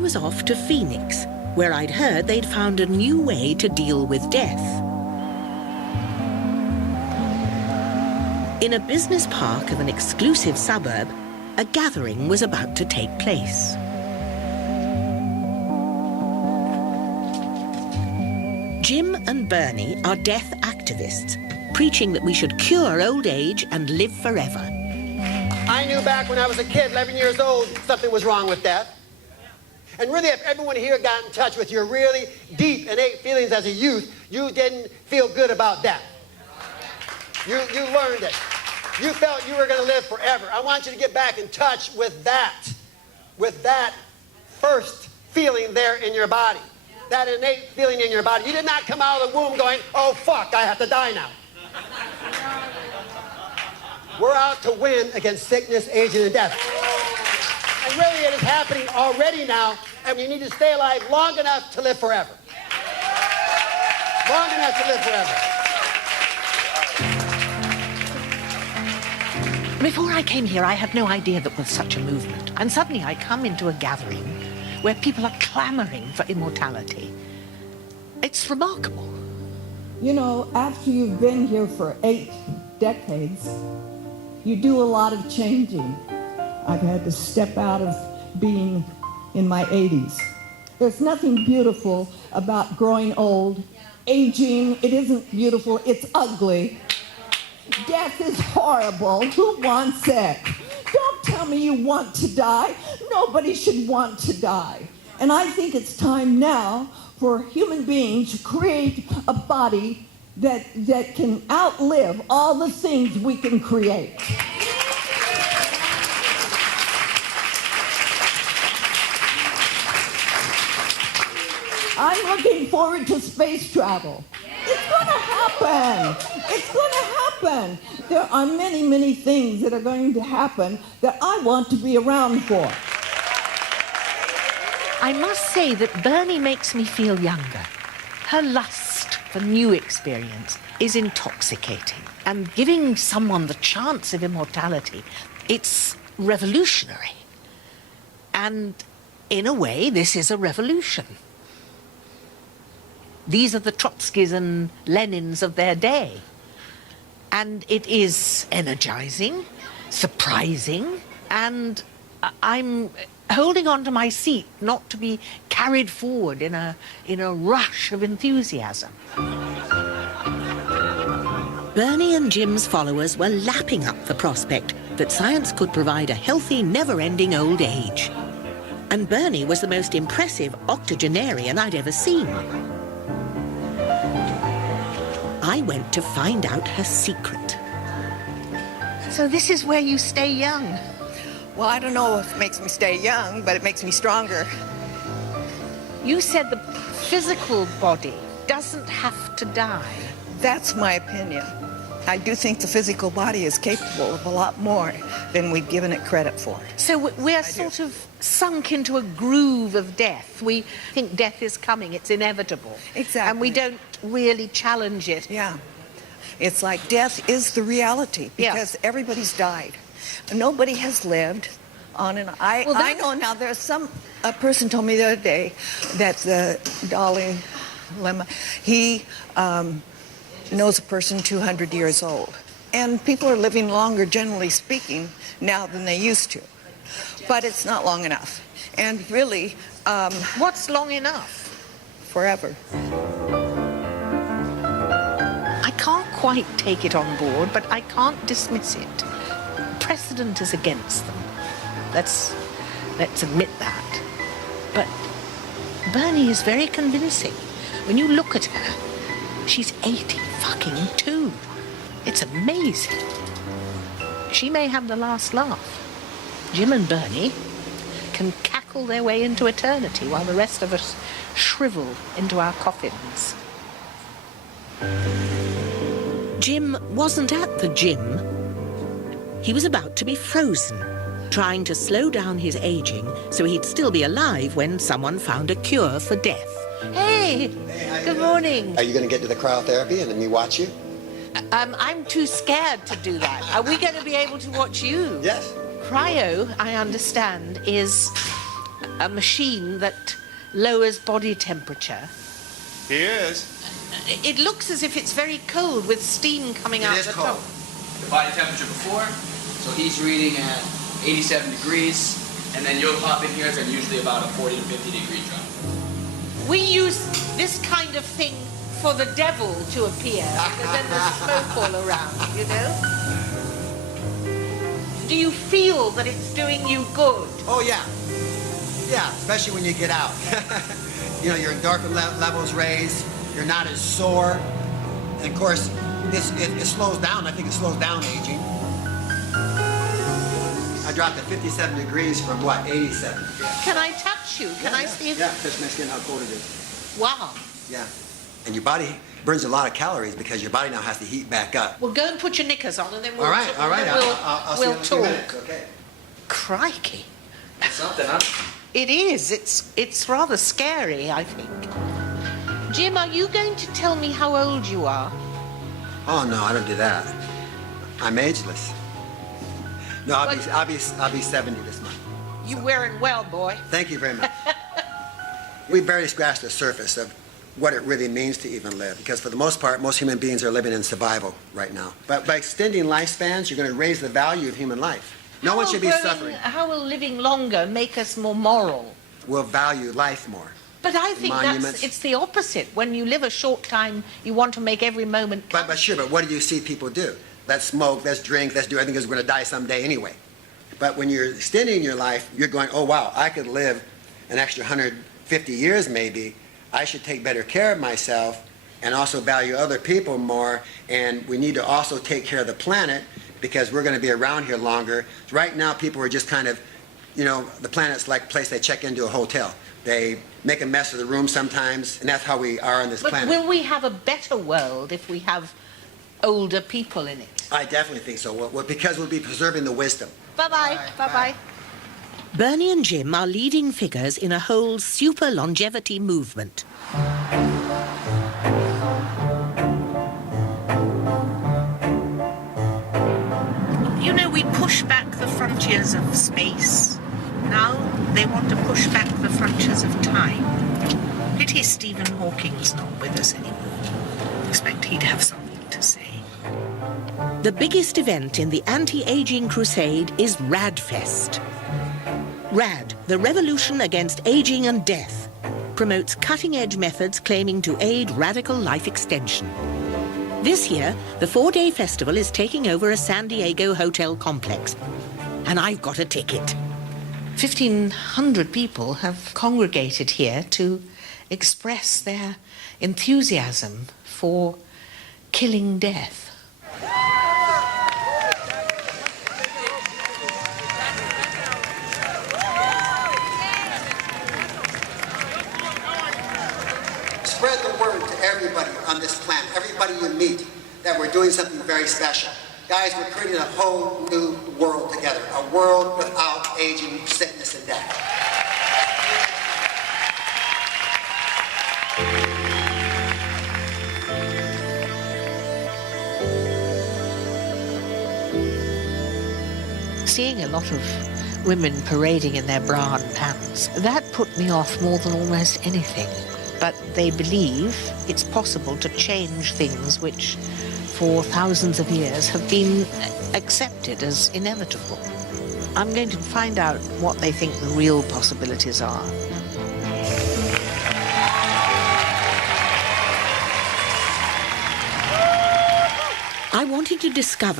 I was off to Phoenix, where I'd heard they'd found a new way to deal with death. In a business park of an exclusive suburb, a gathering was about to take place. Jim and Bernie are death activists, preaching that we should cure old age and live forever. I knew back when I was a kid, 11 years old, something was wrong with death. And really, if everyone here got in touch with your really deep, innate feelings as a youth, you didn't feel good about death. You learned it. You felt you were going to live forever. I want you to get back in touch with that first feeling there in your body, that innate feeling in your body. You did not come out of the womb going, oh, fuck, I have to die now. We're out to win against sickness, aging, and death. And really, it is happening already now, and we need to stay alive long enough to live forever. Long enough to live forever. Before I came here, I had no idea there was such a movement. And suddenly I come into a gathering where people are clamoring for immortality. It's remarkable. You know, after you've been here for 8 decades, you do a lot of changing. I've had to step out of being in my 80s. There's nothing beautiful about growing old. Aging, it isn't beautiful, it's ugly. Death is horrible. Who wants it? Don't tell me you want to die. Nobody should want to die. And I think it's time now for human beings to create a body that can outlive all the things we can create. I'm looking forward to space travel. It's going to happen. It's going to happen. There are many, many things that are going to happen that I want to be around for. I must say that Bernie makes me feel younger. Her lust for new experience is intoxicating. And giving someone the chance of immortality, it's revolutionary. And in a way, this is a revolution. These are the Trotskys and Lenins of their day. And it is energizing, surprising, and I'm holding on to my seat not to be carried forward in a rush of enthusiasm. Bernie and Jim's followers were lapping up the prospect that science could provide a healthy, never-ending old age. And Bernie was the most impressive octogenarian I'd ever seen. I went to find out her secret. So this is where you stay young? Well, I don't know if it makes me stay young, but it makes me stronger. You said the physical body doesn't have to die. That's my opinion. I do think the physical body is capable of a lot more than we've given it credit for. So we're sort of sunk into a groove of death. We think death is coming, it's inevitable. Exactly. And we don't really challenge it. Yeah. It's like death is the reality because everybody's died. Nobody has lived on and I know now there's a person told me the other day that the Dalai Lama, he knows a person 200 years old. And people are living longer, generally speaking, now than they used to. But it's not long enough. And really... what's long enough? Forever. I can't quite take it on board, but I can't dismiss it. Precedent is against them. Let's admit that. But Bernie is very convincing. When you look at her, she's 82. It's amazing. She may have the last laugh. Jim and Bernie can cackle their way into eternity while the rest of us shrivel into our coffins. Jim wasn't at the gym. He was about to be frozen, trying to slow down his aging so he'd still be alive when someone found a cure for death. Hey, good morning. Are you going to get to the cryotherapy and let me watch you? I'm too scared to do that. Are we going to be able to watch you? Yes. Cryo, I understand, is a machine that lowers body temperature. He is. It looks as if it's very cold with steam coming out the top. The body temperature before, so he's reading at 87 degrees, and then you'll pop in here, it's usually about a 40 to 50 degree drop. We use this kind of thing for the devil to appear, because then there's smoke all around, you know? Do you feel that it's doing you good? Oh, yeah. Yeah, especially when you get out. You know, your endorphin levels raised, you're not as sore. And of course, it slows down. I think it slows down aging. I dropped to 57 degrees from what, 87? Yeah. Can I touch you? Can I see if... Yeah, touch my skin, how cold it is. Wow. Yeah. And your body burns a lot of calories because your body now has to heat back up. Well, go and put your knickers on and then we'll All right. I'll see you in a few talk. minutes, okay. Crikey. It's something, huh? It is. It's rather scary, I think. Jim, are you going to tell me how old you are? Oh, no, I don't do that. I'm ageless. No, I'll be 70 this month. You wearing well, boy. Thank you very much. We barely scratched the surface of what it really means to even live, because for the most part, most human beings are living in survival right now. But by extending lifespans, you're going to raise the value of human life. No one should be suffering. How will living longer make us more moral? We'll value life more. But I think it's the opposite. When you live a short time, you want to make every moment count. But sure, but what do you see people do? Let's smoke, let's drink, let's do everything because we're going to die someday anyway. But when you're extending your life, you're going, oh, wow, I could live an extra 150 years maybe. I should take better care of myself and also value other people more. And we need to also take care of the planet because we're going to be around here longer. Right now, people are just kind of, you know, the planet's like a place they check into a hotel. They make a mess of the room sometimes, and that's how we are on this planet. But will we have a better world if we have older people in it? I definitely think so, well, because we'll be preserving the wisdom. Bye-bye. Bye-bye. Bernie and Jim are leading figures in a whole super longevity movement. You know, we push back the frontiers of space. Now they want to push back the frontiers of time. Pity Stephen Hawking's not with us anymore. Expect he'd have something to say. The biggest event in the anti-aging crusade is Raadfest. RAD, the revolution against aging and death, promotes cutting-edge methods claiming to aid radical life extension. This year, the 4-day festival is taking over a San Diego hotel complex, and I've got a ticket. 1,500 people have congregated here to express their enthusiasm for killing death. Spread the word to everybody on this planet, everybody you meet, that we're doing something very special. Guys, we're creating a whole new world together, a world without aging, sickness, and death. Seeing a lot of women parading in their bra and pants, that put me off more than almost anything. But they believe it's possible to change things which, for thousands of years, have been accepted as inevitable. I'm going to find out what they think the real possibilities are. I wanted to discover